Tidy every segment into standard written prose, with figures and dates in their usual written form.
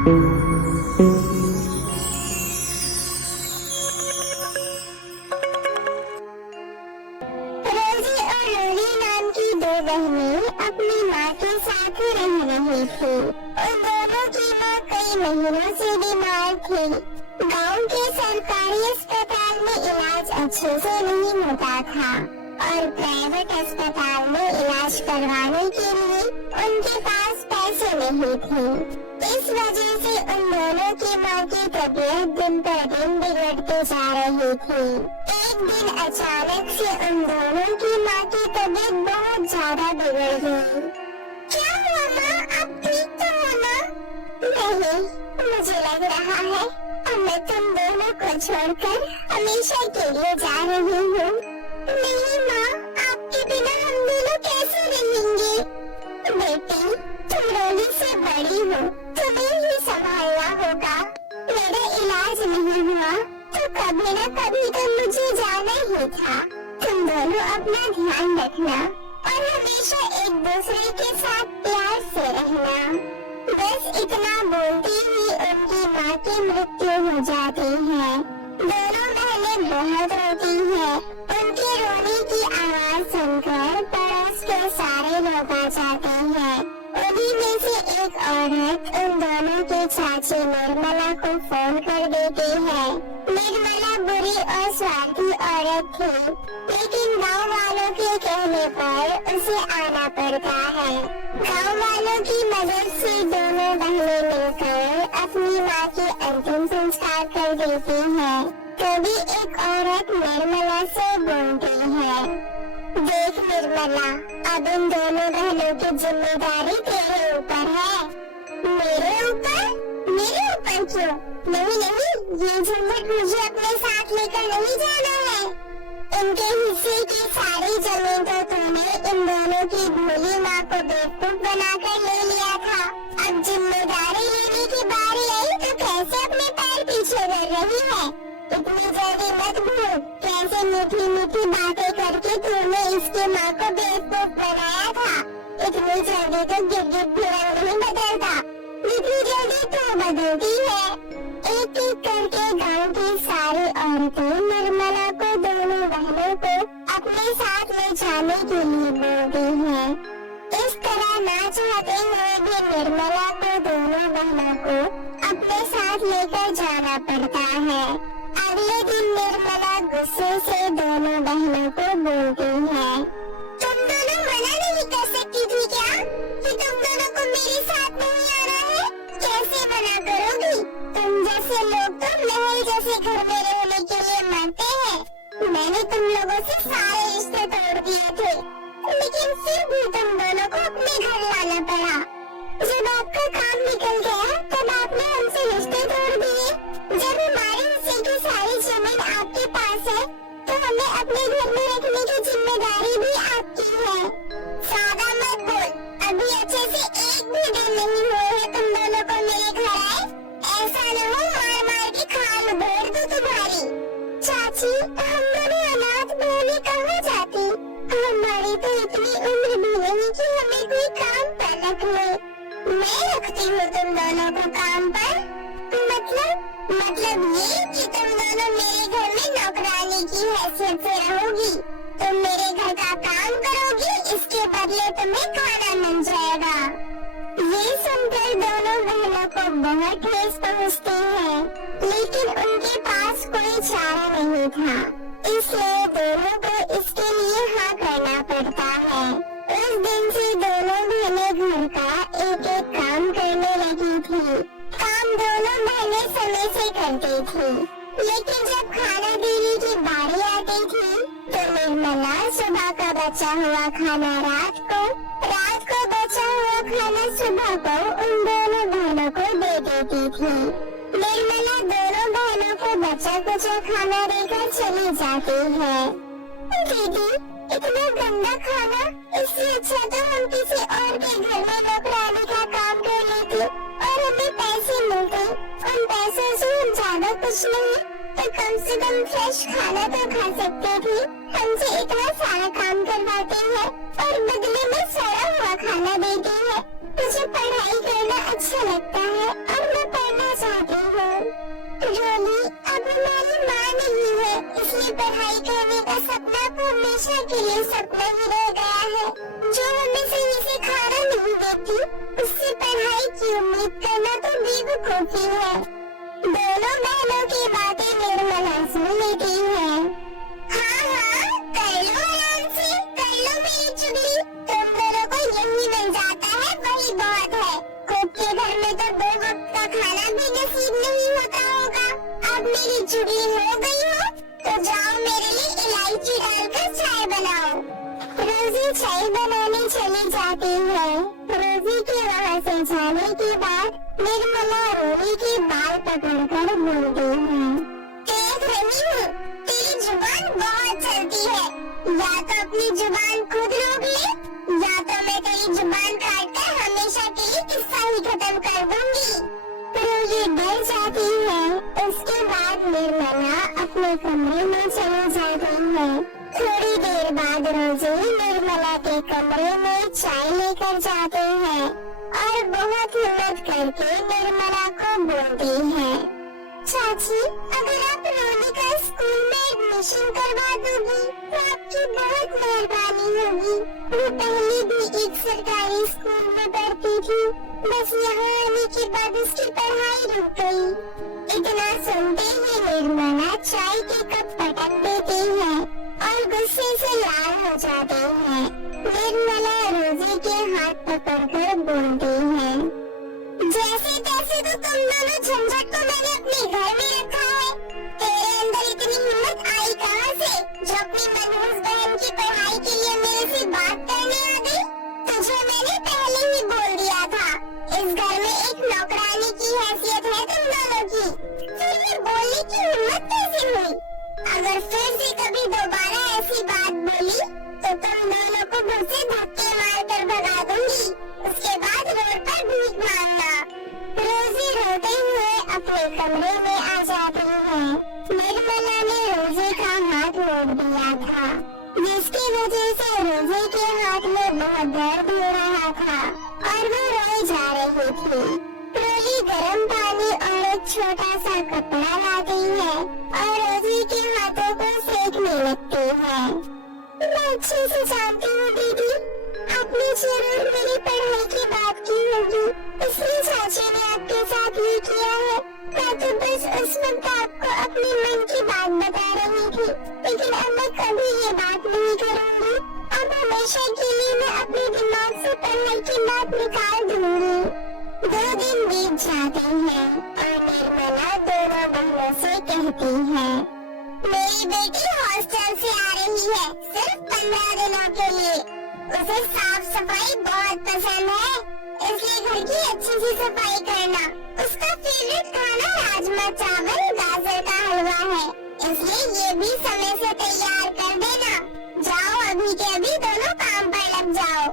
रोजी और लोली नाम की दो बहनें अपनी माँ के साथ रह रही थी। उन दोनों की माँ कई महीनों से बीमार थी। गांव के सरकारी अस्पताल में इलाज अच्छे से नहीं होता था और प्राइवेट अस्पताल में इलाज करवाने के लिए उनके पास पैसे नहीं थे। इस वजह से उन दोनों की माँ की तबीयत दिन पर दिन बिगड़ती जा रही थी। एक दिन अचानक से उन दोनों की माँ की तबीयत बहुत ज्यादा बिगड़ गई। क्या हुआ माँ, आप ठीक तो हो ना? नहीं, मुझे लग रहा है अब मैं तुम दोनों को छोड़कर हमेशा के लिए जा रही हूँ। नहीं माँ, आपके बिना हम दोनों कैसे रहेंगे? बेटी, तुम रोली से बड़ी हो, तुम्हें ही संभालना होगा। मेरा इलाज नहीं हुआ तो कभी न कभी तो मुझे जाना ही था। तुम दोनों अपना ध्यान रखना और हमेशा एक दूसरे के साथ प्यार से रहना। बस इतना बोलती ही उनकी माँ की मृत्यु हो जाती है। दोनों बहनें बहुत रोती हैं। उनके रोने की आवाज सुनकर पड़ोस के सारे लोग आ जाते हैं। उन्हीं में से एक औरत उन दोनों की चाची निर्मला को फोन कर देती है। निर्मला बुरी और स्वार्थी औरत थी, लेकिन गांव वालों के कहने पर उसे आना पड़ता है। गांव वालों की मदद से दोनों बहनें मिलकर अपनी माँ के अंतिम संस्कार कर देती हैं। तभी एक औरत निर्मला से बोलती है, देख निर्मला, अब इन दोनों बहनों की जिम्मेदारी तेरे ऊपर है। मेरे ऊपर? मेरे ऊपर क्यों? नहीं नहीं, ये झंझट मुझे अपने साथ लेकर नहीं जाना है। इनके हिस्से की सारी जमीन तो तुमने इन दोनों की भोली माँ को बेवकूफ बनाकर ले लिया था। अब जिम्मेदारी लेने की बारी आई तो कैसे अपने पैर पीछे कर रही है? इतनी जल्दी मत भूल, कैसे मीठी मीठी बातें करके तुमने इसकी माँ को बेवकूफ बनाया था। इतनी जल्दी तो गिरगिट भी रंग नहीं बदलता, इतनी जल्दी तो बदलती है। एक एक करके गांव की सारी औरतें निर्मला को दोनों बहनों को अपने साथ ले जाने के लिए बोलती हैं। इस तरह ना चाहते हुए भी निर्मला को दोनों बहनों को अपने साथ लेकर जाना पड़ता है। अगले दिन निर्मला गुस्से से दोनों बहनों को बोलती है, तुम दोनों मना नहीं कर सकती थी क्या कि तुम दोनों को मेरे साथ नहीं आना है? कैसे मना करोगी? तुम जैसे लोग तो महल जैसे घर में रहने के लिए मरते हैं। मैंने तुम लोगों से सारे रिश्ते तोड़ दिए थे, लेकिन फिर भी तुम दोनों को अपने घर लाना पड़ा। जब आपका काम निकल गया तब आपने हमसे रिश्ते तोड़ दिए। जब हमारे हिस्से की सारी जमीन आपके पास है तो हमें अपने घर में रखने की जिम्मेदारी भी आपकी है। ज्यादा मत बोल, अभी अच्छे से एक भी दिन नहीं हुए है तुम दोनों को मेरे घर आए। ऐसा न हो मार मार के खाल उधेड़ दूं तुम्हारी। चाची, हम दोनों अनाथ बहनें कहाँ जाती? हमारी तो इतनी उम्र भी नहीं कि हमें कोई काम पर रख ले। मैं रखती हूँ तुम दोनों को काम पर। मतलब ये कि तुम दोनों मेरे घर में नौकरानी की हैसियत से रहोगी। तुम मेरे घर का काम करोगी, इसके बदले तुम्हें खाना मिल जाएगा। ये सुनकर दोनों बहनों को बहुत ठेस पहुँचती है, लेकिन उनके पास कोई चारा नहीं था, इसलिए दोनों को इसके लिए हाँ करना पड़ता है। उस दिन से दोनों बहनें घर का एक एक काम करने लगी थी। काम दोनों बहनें समय से करती थी, लेकिन जब खाना देने की बारी आती थी तो निर्मला सुबह का बचा हुआ खाना रात को बचा हुआ खाना सुबह को उन दोनों बहनों को दे देती थी। निर्मला दोनों बहनों को बचा कुचा खाना देकर चली जाती है। दीदी, इतना गंदा खाना, इससे अच्छा तो हम किसी और के घर में नौकरानी का काम कर लेते और हमें पैसे मिलते। उन पैसों से हम ज्यादा कुछ नहीं तो कम से कम फ्रेश खाना तो खा सकते थे। हमसे इतना सारा काम करवाते हैं और बदले में सड़ा हुआ खाना देते हैं। मुझे पढ़ाई करना अच्छा लगता है और मैं बोली, अब हमारी माँ नहीं है, इसलिए पढ़ाई करने का सपना तो हमेशा के लिए सपना ही रह गया है। जो हमें सही से खाना नहीं देती, उससे पढ़ाई की उम्मीद करना तो बेवकूफी है। दोनों बहनों की बातें निर्मला सुन लेती है। हाँ हाँ, कर लो आराम से, कर लो मेरी चुगली। तुम दोनों को यही मिल जाता है, वही बहुत है। खुद के घर में तो 2 वक्त का खाना भी नसीब नहीं होता होगा। अब मेरी चुगली हो गई हो तो जाओ मेरे लिए इलायची डालकर चाय बनाओ। रोजी चाय बनाने चली जाती है। रोजी के वहाँ से जाने के बाद निर्मला रोजी के बाल पकड़कर बोलती है, देख रही हूँ तेरी जुबान बहुत चलती है, या तो अपनी जुबान खुद रोक ले, या तो मैं तेरी जुबान काटकर हमेशा के लिए किस्सा ही खत्म कर दूंगी। रोजी डर जाती है। उसके बाद निर्मला अपने कमरे में चली जाती है। थोड़ी देर बाद रोजी निर्मला के कमरे में चाय लेकर जाते हैं और बहुत हिम्मत करके निर्मला को बोलती है, चाची अगर आप रोनी का स्कूल में एडमिशन करवा दोगी तो आपकी बहुत मेहरबानी होगी। वो पहले भी एक सरकारी स्कूल में पढ़ती थी, बस यहाँ आने के बाद उसकी पढ़ाई रुक गई। इतना सुनते ही निर्मला चाय के कप पटक देती है और गुस्से से लाल हो जाती है। निर्मला रोजी के हाथ पकड़कर बोलती है, जैसे तैसे तो तुम दोनों झंझट को मैंने अपने घर में रखा है। तेरे अंदर इतनी हिम्मत आई कहाँ से जो अपनी मनहूस बहन की पढ़ाई के लिए मेरे से बात करने आ गई? तुझे मैंने पहले ही बोल दिया था, इस घर में एक नौकरानी की हैसियत है तुम दोनों की। फिर ये बोलने की हिम्मत कैसे हुई? अगर फिर से कभी दोबारा ऐसी बात बोली तो तुम दोनों को घर से धक्के मार कर भगा दूंगी। उसके बाद रोड पर भीख मांगना। रोजी रोते हुए अपने कमरे में आ जाती है। निर्मला ने रोजी का हाथ रोक दिया था, जिसकी वजह से रोजी के हाथ में बहुत दर्द हो रहा था और वो रोई जा रही थी। रोजी गर्म पानी और एक छोटा सा कपड़ा लाती है और रोजी के हाथों को सेकने लगती है। मैं अच्छे से जानती हूँ दीदी, आपने जरूर मेरी पढ़ाई की बात की होगी, इसलिए चाची ने आपके साथ ये किया है। मैं तो बस उस वक्त आपको अपने मन की बात बता रही थी, लेकिन अब मैं कभी ये बात नहीं करूँगी। अब हमेशा के लिए मैं अपने दिमाग से पढ़ाई की बात निकाल दूंगी। 2 दिन बीत जाते हैं और निर्मला दोनों बहनों से कहती है, मेरी बेटी हॉस्टल से आ रही है सिर्फ 15 दिनों के लिए। उसे साफ सफाई बहुत पसंद है, इसलिए घर की अच्छी सी सफाई करना। उसका फेवरेट खाना राजमा चावल गाजर का हलवा है, इसलिए ये भी समय से तैयार कर देना। जाओ अभी के अभी दोनों काम पर लग जाओ।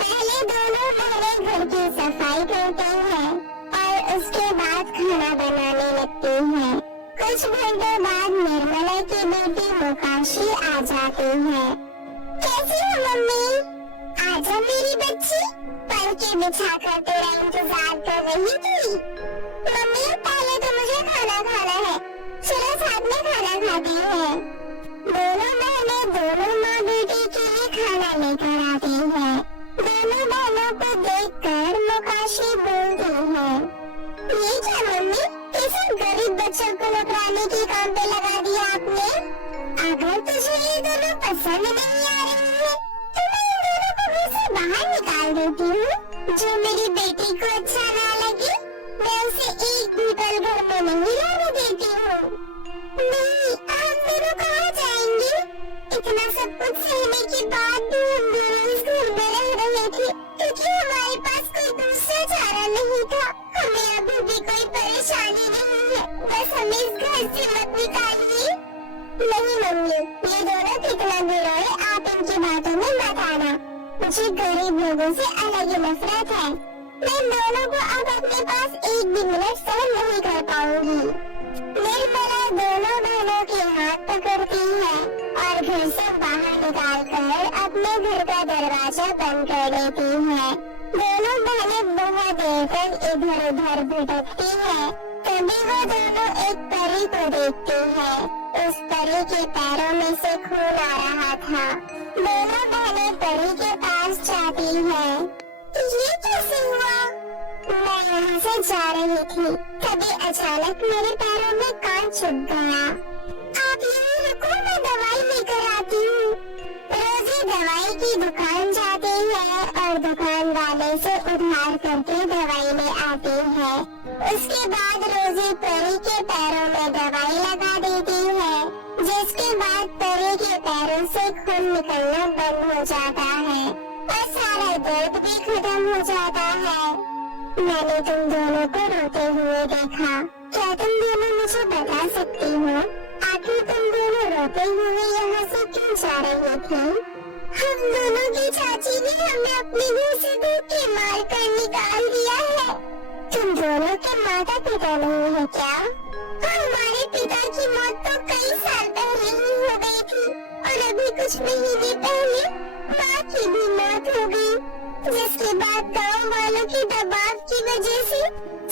पहले दोनों बहनें घर की सफाई करती हैं और उसके बाद खाना बनाने लगती हैं। कुछ घंटों बाद निर्मला की बेटी मोकाशी आ जाती है। कैसी हो मम्मी? आजा मेरी बच्ची, पल के बिछा कर तेरा इंतजार कर रही थी। मम्मी पहले तो मुझे खाना खाना है, चलो साथ में खाना खाते हैं। दोनों बहनें दोनों माँ बेटी के लिए खाना लेकर आती हैं। दोनों बहनों को देखकर मोकाशी बोलती है, ये क्या मम्मी, कैसे गरीब बच्चों को नौकरानी के काम पे लगा दिया आपने? अगर तुझे ये दोनों पसंद नहीं आ रही है तो मैं इन दोनों को घर से बाहर निकाल देती हूँ। जो मेरी बेटी को अच्छा ना लगे मैं उसे एक भी पल घर में नहीं रहने देती हूँ। नहीं, हम दोनों कहाँ जाएंगे? इतना सब कुछ सहने के बाद भी हम दोनों इस घर में रह रहे थे क्योंकि हमारे पास कोई दूसरा चारा नहीं था। हमें अभी भी कोई परेशानी नहीं है, बस हमें इस घर से मत निकालिए। नहीं मम्मी, ये दोनों कितना भी रोए, आप इनकी बातों में मत आना। मुझे गरीब लोगों से अलग ही नफरत है। मैं दोनों को अब अपने पास एक भी मिनट सहन नहीं कर पाऊंगी। निर्मला दोनों बहनों के हाथ पकड़ती है और घर से बाहर निकाल कर अपने घर का दरवाजा बंद कर देती है। दोनों बहनें बहुत देर तक इधर उधर भटकती है। तभी वो दोनों एक परी को देखती है। उस परी के पैरों में से खून आ रहा था। दोनों बहनें परी के पास जाती है। ये कैसे हुआ? मैं यहाँ से जा रही थी, तभी अचानक मेरे पैरों में कांच चुभ गया। आप यहीं रुको, मैं दवाई लेकर आती हूँ। रोजी दवाई की दुकान जाती है और दुकान वाले से उधार करके दवाई ले आती है। उसके बाद रोजी परी के पैरों में दवाई लगा देती है, जिसके बाद परी के पैरों से खून निकलना बंद हो जाता है और सारा दर्द भी खत्म हो जाता है। मैंने तुम दोनों को रोते हुए देखा। क्या तुम दोनों मुझे बता सकती हो आखिर तुम दोनों रोते हुए यहाँ से क्यों जा रही थी? हम दोनों की चाची ने हमें अपने घर से धूप के मार कर निकाल दिया है। तुम दोनों के माता पिता नहीं है क्या? हमारे पिता की मौत तो कई साल पहले ही हो गई थी और अभी कुछ महीने पहले माँ की भी मौत हो गई, जिसके बाद गाँव वालों के दबाव की वजह से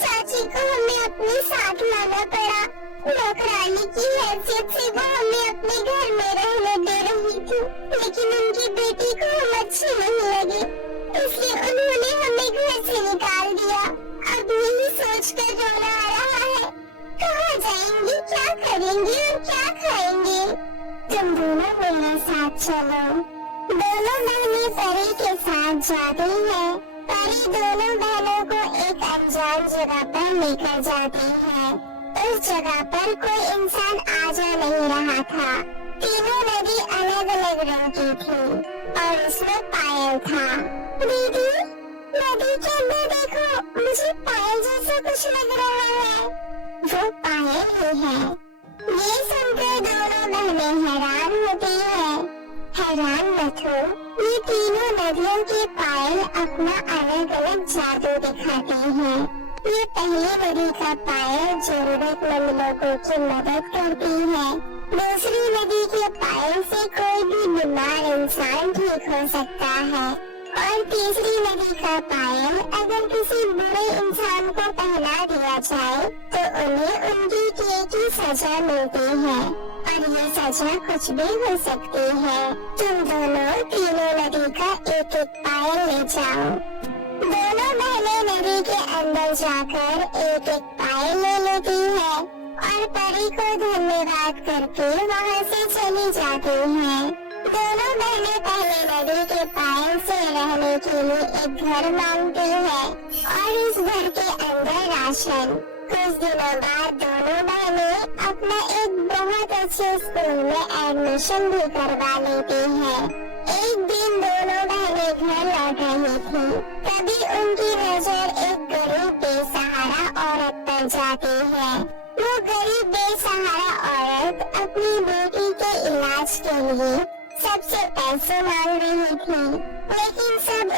चाची को हमें अपने साथ लाना पड़ा। नौकरानी की हैसियत से वो हमें अपने घर में रहने दे रही थी, लेकिन उनकी बेटी को हम अच्छी नहीं लगी, इसलिए उन्होंने हमें घर से निकाल दिया। अब यही सोचकर रोना आ रहा है, कहाँ जाएंगे, क्या करेंगे और क्या खाएंगे? तुम दोनों मेरे साथ चलो। दोनों बहनें परी के साथ जाती हैं। परी दोनों बहनों को एक अनजान जगह पर लेकर जाती है। उस जगह पर कोई इंसान आ जा नहीं रहा था। तीनों नदी अलग अलग रंग की थी और उसमें पायल था। दीदी, नदी के अंदर देखो, मुझे पायल जैसा कुछ लग रहा है। वो पायल ही है। ये सुनकर दोनों बहनें हैरान होती है। हैरान मत हो, ये तीनों नदियों की पायल अपना अलग अलग जादू दिखाती हैं। ये पहली नदी का पायल जरूरतमंद लोगों की मदद करती है। दूसरी नदी के पायल से कोई भी बीमार इंसान ठीक हो सकता है और तीसरी नदी का पायल अगर किसी बुरे इंसान को पहना दिया जाए तो उन्हें उनकी किए की सजा मिलती है और ये सजा कुछ भी हो सकती है। तुम दोनों तीनों नदी का एक एक पायल ले जाओ। दोनों बहनें नदी के अंदर जाकर एक एक पायल ले लेती है और परी को धन्यवाद करके वहाँ से चली जाती हैं। दोनों बहनें पहले नदी के पायल से रहने के लिए एक घर मांगती है और इस घर के अंदर राशन। कुछ दिनों बाद दोनों बहनें अपना एक बहुत अच्छे स्कूल में एडमिशन भी करवा लेती हैं। एक दिन दोनों बहनें घर लौट रही थी, तभी उनकी नजर एक गरीब बेसहारा औरत पर जाती है। वो गरीब बेसहारा औरत अपनी बेटी के इलाज के लिए सबसे पैसे मांग रही थी, लेकिन सब